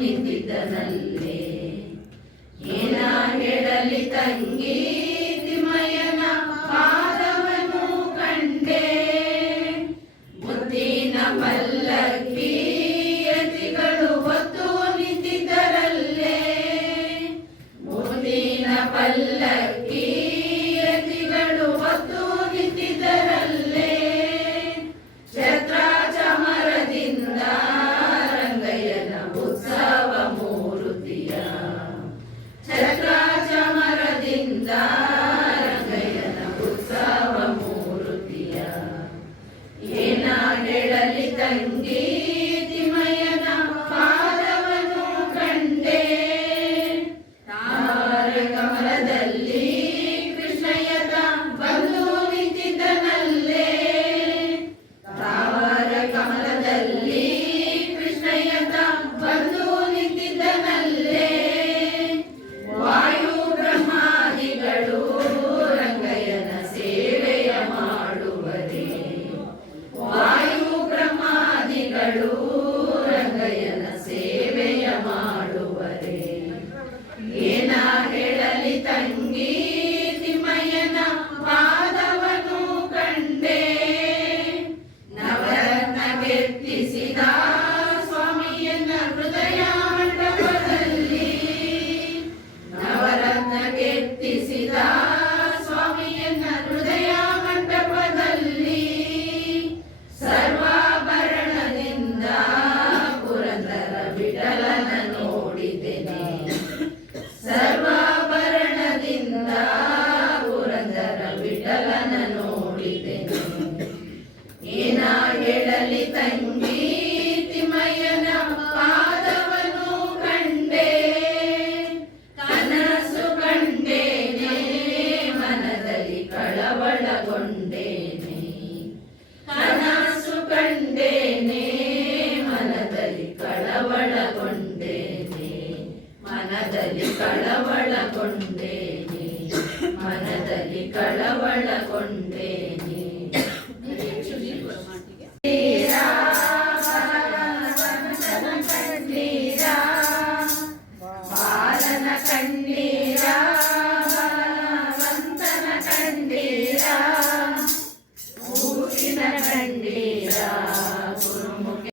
ನಿಂತಿದ್ದನಲ್ಲೇ. ಏನ ಹೇಳಲಿ ತಂಗಿ ತಿಮ್ಮಯ್ಯನ ಪಾದವನು ಕಂಡೆ. ಮುತ್ತಿನ ಪಲ್ಲಕ್ಕಿ ಯತಿಗಳು ಹೊತ್ತು ನಿಂತಿದ್ದರಲ್ಲೇ. ಮುತ್ತಿನ ಪಲ್ಲಕ್ಕಿ ಯತಿಗಳು ಹೊತ್ತು ನಿಂತಿದ್ದರಲ್ಲೇ. ಛತ್ರ ಚಾಮರದಿಂದ ರಂಗಯ್ಯನ ಉತ್ಸವ ಮೂರುತಿಯ. ಛತ್ರ ಚಾಮರದಿಂದ ರಂಗಯ್ಯನ ಉತ್ಸವ ಮೂರುತಿಯ. ಏನ ಹೇಳಲಿ ತಂಗಿ ತಿಮ್ಮಯ್ಯನ ಪಾದವನು ಕಂಡೆ. ತಾವರ ಕಮಲದಲ್ಲಿ ಕೃಷ್ಣಯ್ಯದ ಬಂದು ನಿಂತಿದ್ದನಲ್ಲೇ. ತಾವರ ಕಮಲದಲ್ಲಿ ಕೃಷ್ಣಯ್ಯದ ಬಂದು ನಿಂತಿದ್ದನಲ್ಲೇ. ವಾಯು ಬ್ರಹ್ಮಾದಿಗಳು ರಂಗಯ್ಯನ ಸೇವೆಯ ಮಾಡುವರೇ. ವಾಯು ಬ್ರಹ್ಮಾದಿಗಳು ರಂಗಯ್ಯನ ಸೇವೆಯ ಮಾಡುವರೇ. ಏನ ಹೇಳಲಿ ತಂಗಿ ತಿಮ್ಮಯ್ಯನ ಪಾದವನು ಕಂಡೆ. ನವರತ್ನ ಕೆತ್ತಿಸಿದ ಸ್ವಾಮಿಯನ್ನ ಹೃದಯ ಮಂಟಪದಲ್ಲಿ. ನವರತ್ನ ಕೆತ್ತಿಸಿದ ಸ್ವಾಮಿಯನ್ನ ಹೃದಯ ಮಂಟಪದಲ್ಲಿ. ಸರ್ವಾಭರಣದಿಂದ ಪುರಂದರ ವಿಠಲನ ನೋಡಿದೆನೆ. ಸರ್ವಾಭರಣದಿಂದ ಪುರಂದರ ವಿಠಲನ ನೋಡಿದೆನೆ. ಏನ ಹೇಳಲಿ ತಂಗಿ ತಿಮ್ಮಯ್ಯನ ಪಾದವನು ಕಂಡೆ. ಕನಸು ಕಂಡೇನೆ ಮನದಲ್ಲಿ ಕಳವಳಗೊಂಡೇನೆ. ಕನಸು ಕಂಡೇನೆ ಮನದಲ್ಲಿ ಕಳವಳಗೊಂಡೇನೆ. ಮನದಲ್ಲಿ ಕಳವಳಗೊಂಡೇನೆ. ಮನದಲ್ಲಿ ಕಳವಳಗೊಂಡೇನೆ.